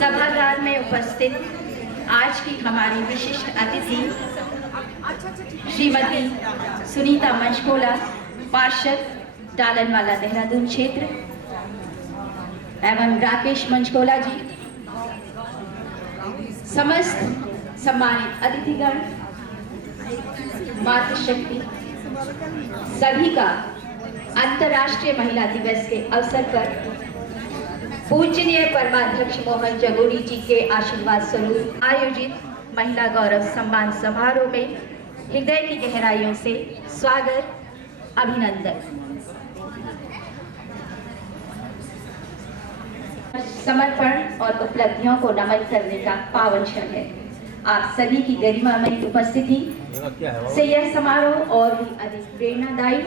सभागार में उपस्थित आज की हमारी विशिष्ट अतिथि श्रीमती सुनीता मंचकोला, पार्षद डालनवाला देहरादून क्षेत्र, एवं राकेश मंचकोला जी, समस्त सम्मानित अतिथिगण, मातृशक्ति, सभी का अंतर्राष्ट्रीय महिला दिवस के अवसर पर पूजनीय परमाध्यक्ष मोहन जगोरी जी के आशीर्वाद स्वरूप आयोजित महिला गौरव सम्मान समारोह में हृदय की गहराइयों से स्वागत, अभिनंदन। समर्पण और उपलब्धियों को नमन करने का पावन क्षण है। आप सभी की गरिमामयी उपस्थिति से यह समारोह और भी अधिक प्रेरणादायी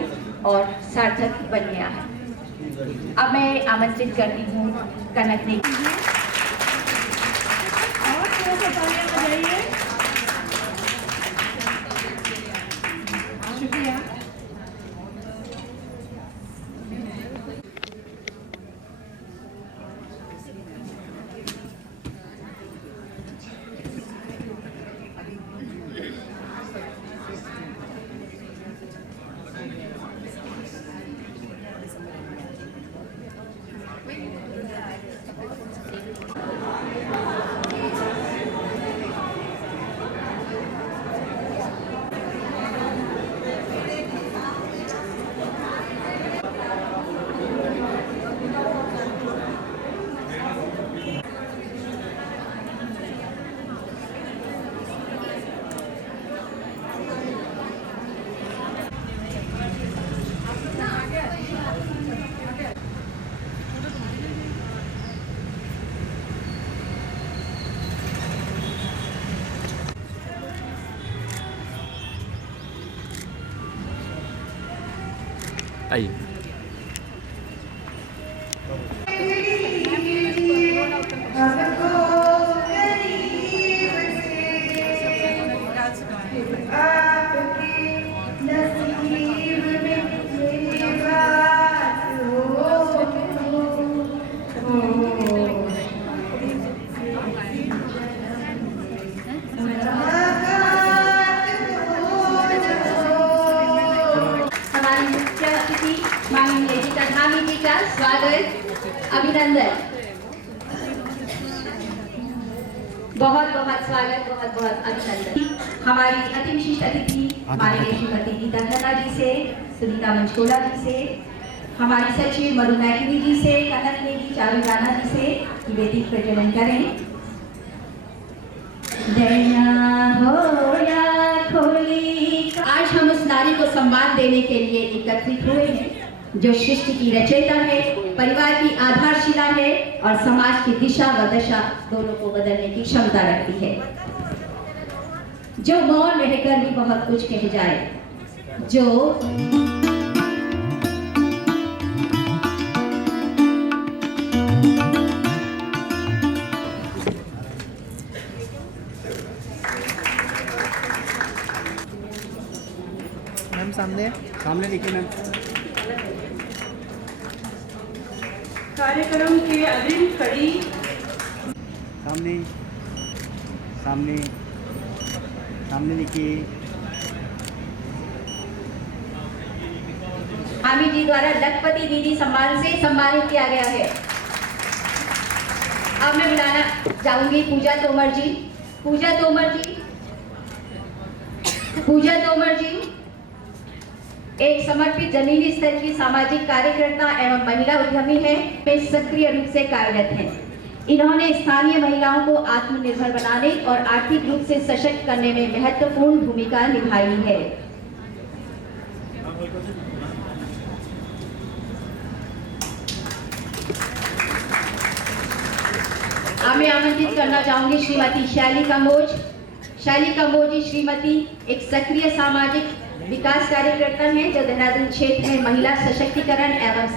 और सार्थक बन गया है। अब मैं आमंत्रित करती हूँ कनक ने। शुक्रिया। आइए। माननीय गीता धामी जी का स्वागत, अभिनंदन। बहुत बहुत स्वागत, बहुत बहुत अभिनंदन। हमारी अति विशिष्ट अतिथि माननीय श्रीमती गीता खन्ना जी से, सुनीता मंचकोला जी से, हमारी सचिव मधु मैकिनी जी से, कनक नेगी चारू राणा जी से निवेदित प्रज्वलन करें। आज हम उस नारी को सम्मान देने के लिए एकत्रित हुए हैं जो सृष्टि की रचयिता है, परिवार की आधारशिला है और समाज की दिशा व दशा दोनों को बदलने की क्षमता रखती है, जो मौन रहकर भी बहुत कुछ कह जाए, जो सामने सामने देखिए मैम। कार्यक्रम के अग्रिम कड़ी सामने सामने सामने देखिए। आमी जी द्वारा लखपति दीदी सम्मान से सम्मानित किया गया है। अब मैं बुलाना चाहूंगी पूजा तोमर जी। पूजा तोमर जी, पूजा तोमर जी एक समर्पित जमीनी स्तर की सामाजिक कार्यकर्ता एवं महिला उद्यमी है, वे सक्रिय रूप से कार्यरत हैं। इन्होंने स्थानीय महिलाओं को आत्मनिर्भर बनाने और आर्थिक रूप से सशक्त करने में महत्वपूर्ण भूमिका निभाई है। मैं आमंत्रित करना चाहूंगी श्रीमती शैली कंबोज। शैली कंबोज जी श्रीमती एक सक्रिय सामाजिक विकास कार्यकर्ता हैं जो देहरादून क्षेत्र में महिला सशक्तिकरण एवं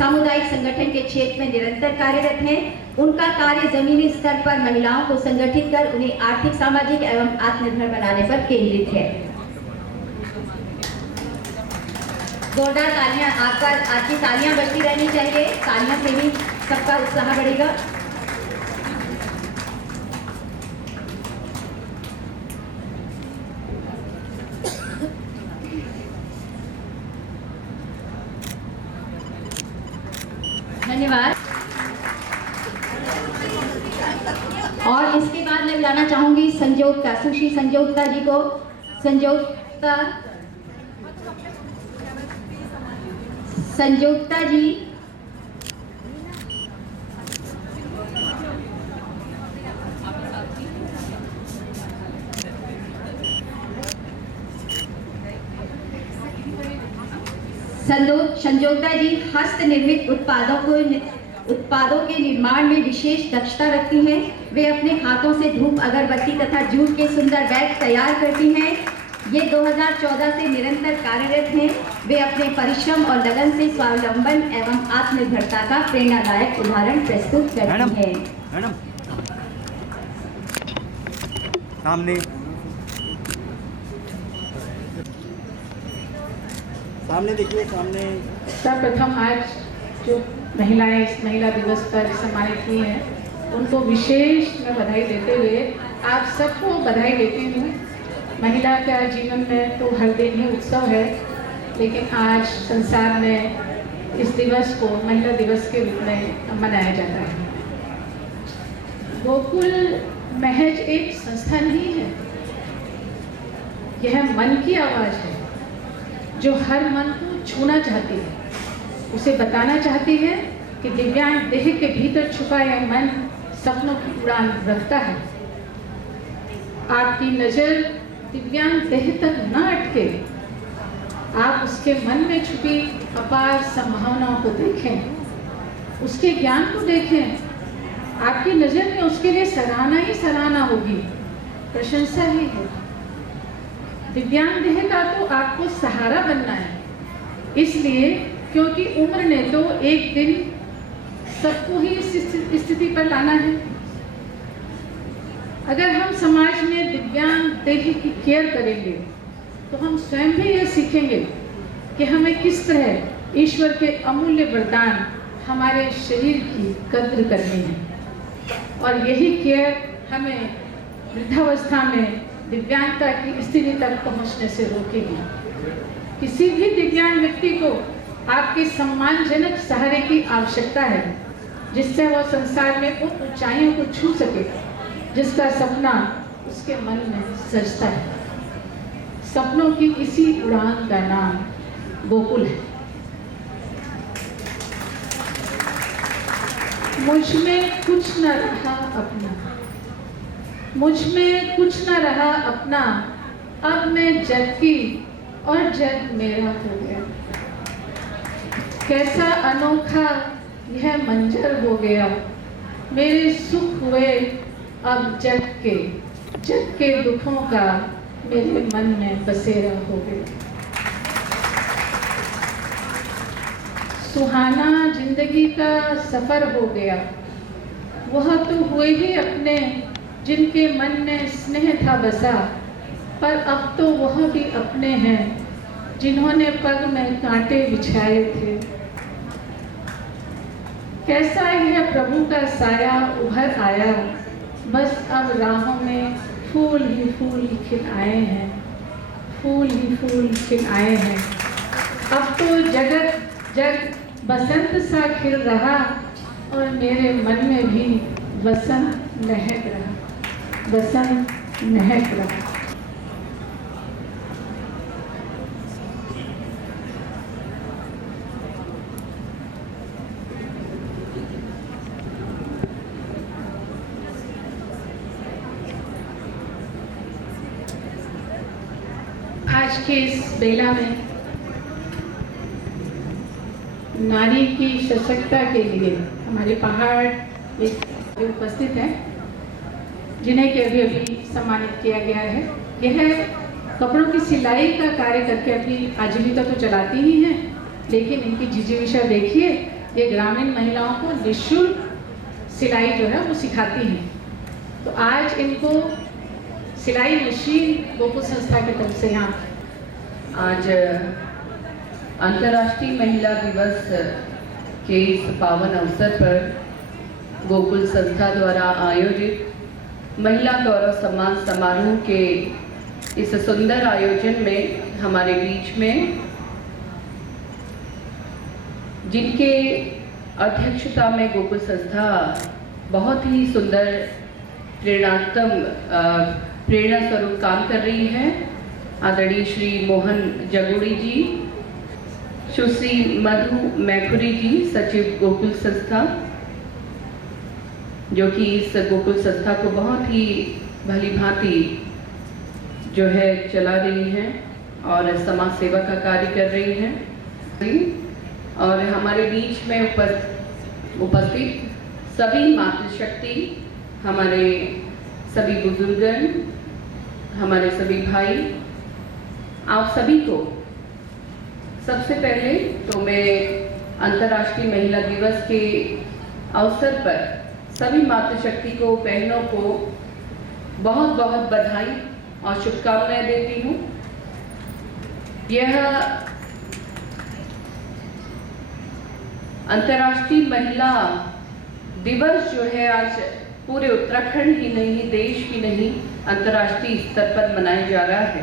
सामुदायिक संगठन के क्षेत्र में निरंतर कार्यरत हैं। उनका कार्य जमीनी स्तर पर महिलाओं को संगठित कर उन्हें आर्थिक, सामाजिक एवं आत्मनिर्भर बनाने पर केंद्रित है। जोरदार तालियां, आपकी तालियां बजती रहनी चाहिए। तालियों से भी सबका उत्साह बढ़ेगा। धन्यवाद। और इसके बाद मैं बुलाना चाहूंगी संजोक्ता, सुश्री संजोक्ता जी को। संजोक्ता जी संजोक्ता जी हस्त निर्मित उत्पादों के निर्माण में विशेष दक्षता रखती हैं। वे अपने हाथों से धूप, अगरबत्ती तथा जूट के सुंदर बैग तैयार करती हैं। ये 2014 से निरंतर कार्यरत हैं। वे अपने परिश्रम और लगन से स्वावलंबन एवं आत्मनिर्भरता का प्रेरणादायक उदाहरण प्रस्तुत करती हैं। मैडम सामने देखिए, सामने। सर्वप्रथम आज जो महिलाएं इस महिला दिवस पर सम्मानित हुई हैं उनको विशेष मैं बधाई देते हुए आप सबको बधाई देती हूँ। महिला का जीवन में तो हर दिन ही उत्सव है, लेकिन आज संसार में इस दिवस को महिला दिवस के रूप में मनाया जाता है। गोकुल महज एक संस्था नहीं है, यह मन की आवाज़ है जो हर मन को छूना चाहती है, उसे बताना चाहती है कि दिव्यांग देह के भीतर छुपा यह मन सपनों की उड़ान रखता है। आपकी नज़र दिव्यांग देह तक न अटके, आप उसके मन में छुपी अपार संभावनाओं को देखें, उसके ज्ञान को देखें। आपकी नज़र में उसके लिए सराहना ही सराहना होगी, प्रशंसा ही है। दिव्यांग देह का तो आपको सहारा बनना है, इसलिए क्योंकि उम्र ने तो एक दिन सबको ही इस स्थिति पर लाना है। अगर हम समाज में दिव्यांग देह की केयर करेंगे तो हम स्वयं भी यह सीखेंगे कि हमें किस तरह ईश्वर के अमूल्य वरदान हमारे शरीर की कद्र करनी है। और यही केयर हमें वृद्धावस्था में दिव्यांगता की स्थिति तक पहुंचने से रोकेगी। किसी भी दिव्यांग व्यक्ति को आपके सम्मानजनक सहारे की आवश्यकता है, जिससे वह संसार में उन ऊंचाइयों को छू सके जिसका सपना उसके मन में सजता है। सपनों की इसी उड़ान का नाम गोकुल है। मुझ में कुछ न रहा अपना, मुझ में कुछ न रहा अपना, अब मैं जग की और जग मेरा हो गया। कैसा अनोखा यह मंजर हो गया, मेरे सुख हुए अब जग के दुखों का मेरे मन में बसेरा हो गया। सुहाना जिंदगी का सफर हो गया, वह तो हुए ही अपने जिनके मन में स्नेह था बसा, पर अब तो वह भी अपने हैं जिन्होंने पग में कांटे बिछाए थे। कैसा यह प्रभु का साया उभर आया, बस अब राहों में फूल ही फूल खिल आए हैं, फूल ही फूल खिल आए हैं। अब तो जग बसंत सा खिल रहा और मेरे मन में भी बसंत महक रहा, बसंत महक रहा। आज के इस बेला में नारी की सशक्तता के लिए हमारे पहाड़ एक जो उपस्थित हैं, जिन्हें कि अभी अभी सम्मानित किया गया है। यह कपड़ों की सिलाई का कार्य करके अपनी आजीविका तो चलाती ही हैं, लेकिन इनकी जिजीविषा देखिए, ये ग्रामीण महिलाओं को निःशुल्क सिलाई जो है वो सिखाती हैं। तो आज इनको सिलाई मशीन गोकुल संस्था की तरफ से यहाँ आज अंतर्राष्ट्रीय महिला दिवस के इस पावन अवसर पर गोकुल संस्था द्वारा आयोजित महिला गौरव सम्मान समारोह के इस सुंदर आयोजन में हमारे बीच में जिनके अध्यक्षता में गोकुल संस्था बहुत ही सुंदर प्रेरणा स्वरूप काम कर रही है, आदरणीय श्री मोहन जगुड़ी जी, सुश्री मधु मैखुरी जी, सचिव गोकुल संस्था, जो कि इस गोकुल संस्था को बहुत ही भली भांति जो है चला रही हैं और समाज सेवा का कार्य कर रही हैं। और हमारे बीच में उपस्थित सभी मातृशक्ति, हमारे सभी बुजुर्गन, हमारे सभी भाई, आप सभी को सबसे पहले तो मैं अंतर्राष्ट्रीय महिला दिवस के अवसर पर सभी मातृशक्ति को, बहनों को बहुत बहुत बधाई और शुभकामनाएं देती हूँ। यह अंतर्राष्ट्रीय महिला दिवस जो है आज पूरे उत्तराखंड ही नहीं, देश ही नहीं, अंतर्राष्ट्रीय स्तर पर मनाया जा रहा है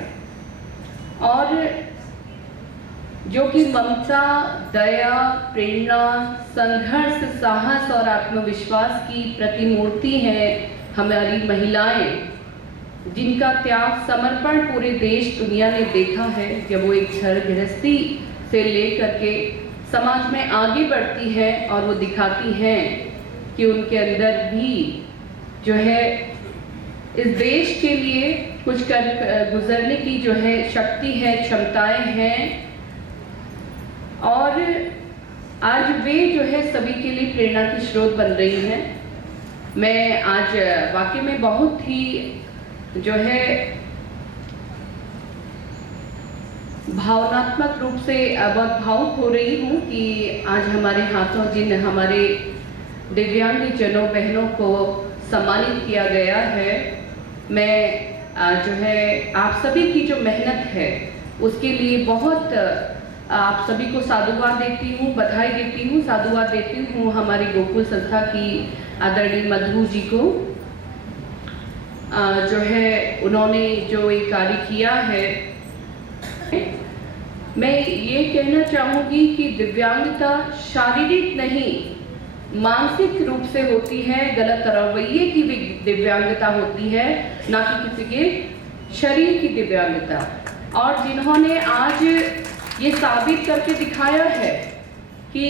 और जो कि ममता, दया, प्रेरणा, संघर्ष, साहस और आत्मविश्वास की प्रतिमूर्ति है हमारी महिलाएं, जिनका त्याग, समर्पण पूरे देश दुनिया ने देखा है जब वो एक घर गृहस्थी से लेकर के समाज में आगे बढ़ती है और वो दिखाती हैं कि उनके अंदर भी जो है इस देश के लिए कुछ कर गुजरने की जो है शक्ति है, क्षमताएं हैं और आज वे जो है सभी के लिए प्रेरणा की स्रोत बन रही हैं। मैं आज वाकई में बहुत ही जो है भावनात्मक रूप से बहुत भावुक हो रही हूँ कि आज हमारे हाथों जिन हमारे दिव्यांग जनों, बहनों को सम्मानित किया गया है, मैं जो है आप सभी की जो मेहनत है उसके लिए बहुत आप सभी को साधुवाद देती हूँ, बधाई देती हूँ, साधुवाद देती हूँ हमारी गोकुल संस्था की आदरणीय मधु जी को, जो है उन्होंने जो ये कार्य किया है। मैं ये कहना चाहूँगी कि दिव्यांगता शारीरिक नहीं, मानसिक रूप से होती है, गलत रवैये की भी दिव्यांगता होती है, ना कि किसी के शरीर की दिव्यांगता। और जिन्होंने आज ये साबित करके दिखाया है कि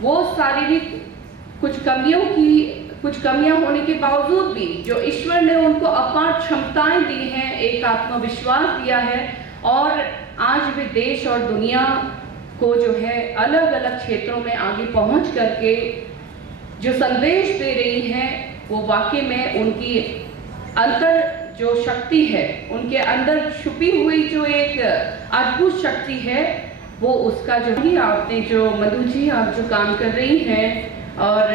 वो शारीरिक कुछ कमियां होने के बावजूद भी जो ईश्वर ने उनको अपार क्षमताएं दी हैं, एक आत्मविश्वास दिया है और आज वे देश और दुनिया को जो है अलग अलग क्षेत्रों में आगे पहुंच करके जो संदेश दे रही हैं, वो वाकई में उनकी अंतर जो शक्ति है, उनके अंदर छुपी हुई जो एक अद्भुत शक्ति है, वो उसका जो ही आपने जो मधु जी आप जो काम कर रही हैं और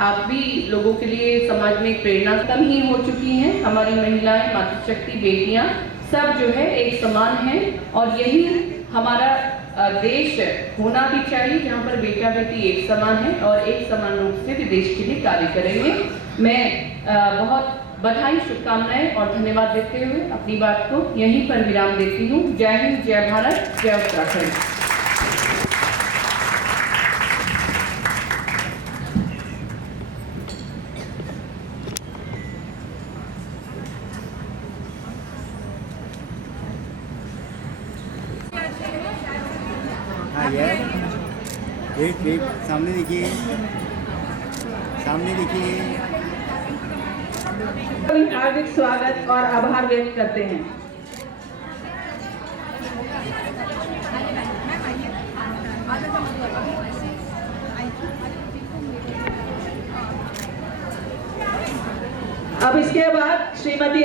आप भी लोगों के लिए समाज में प्रेरणा कम ही हो चुकी हैं। हमारी महिलाएं, मातृशक्ति, बेटियां सब जो है एक समान हैं और यही हमारा देश होना भी चाहिए, जहाँ पर बेटा बेटी एक समान है और एक समान रूप से भी देश के लिए कार्य करेंगे। मैं बहुत बधाई, शुभकामनाएं और धन्यवाद देते हुए अपनी बात को यहीं पर विराम देती हूँ। जय हिंद, जय भारत, जय उत्तराखंड। हाँ यार, वेट सामने देखिए, सामने देखिए। हार्दिक स्वागत और आभार व्यक्त करते हैं। अब इसके बाद श्रीमती